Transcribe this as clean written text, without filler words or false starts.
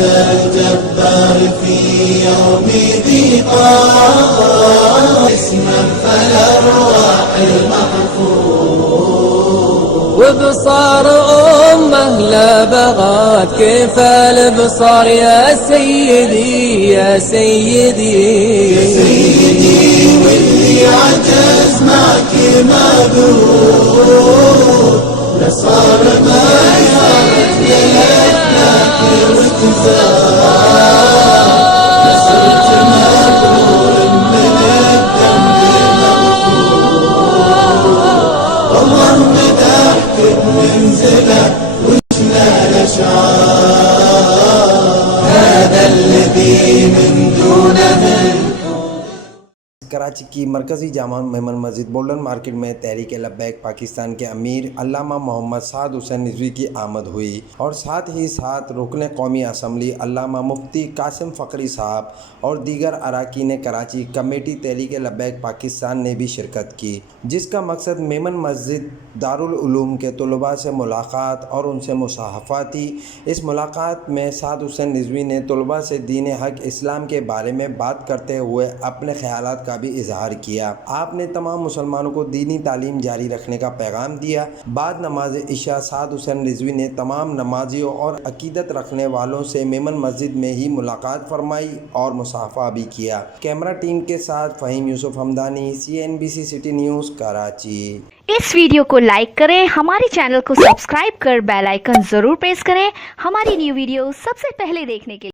الجبار في يوم ضيقات اسما فالأرواح المحفوظ وبصار أمه لا بغات كيف البصار يا سيدي يا سيدي يا سيدي واللي عجز معك معذور لصار ما صارت ليلتك وتزار لصرت مبرور من الذنب مغفور والله مدحت بمنزله وجنا الأشعار هذا الذي من دونه. کراچی کی مرکزی جامع میمن مسجد بولڈن مارکیٹ میں تحریک لبیک پاکستان کے امیر علامہ محمد سعد حسین رضوی کی آمد ہوئی اور ساتھ ہی ساتھ رکن قومی اسمبلی علامہ مفتی قاسم فقری صاحب اور دیگر اراکین کراچی کمیٹی تحریک لبیک پاکستان نے بھی شرکت کی، جس کا مقصد میمن مسجد دارالعلوم کے طلباء سے ملاقات اور ان سے مصافحہ تھی۔ اس ملاقات میں سعد حسین رضوی نے طلباء سے دین حق اسلام کے بارے میں بات کرتے ہوئے اپنے خیالات کا بھی اظہار کیا۔ آپ نے تمام مسلمانوں کو دینی تعلیم جاری رکھنے کا پیغام دیا۔ بعد نماز عشاء سعد حسین رضوی نے تمام نمازیوں اور عقیدت رکھنے والوں سے میمن مسجد میں ہی ملاقات فرمائی اور مصافحہ بھی کیا۔ کیمرہ ٹیم کے ساتھ Fahim Yousuf Hamdani, CNBC city news, Karachi. اس ویڈیو کو لائک کریں، ہمارے چینل کو سبسکرائب کر بیل آئیکن ضرور پریس کریں ہماری نیو ویڈیو سب سے پہلے دیکھنے کے لیے۔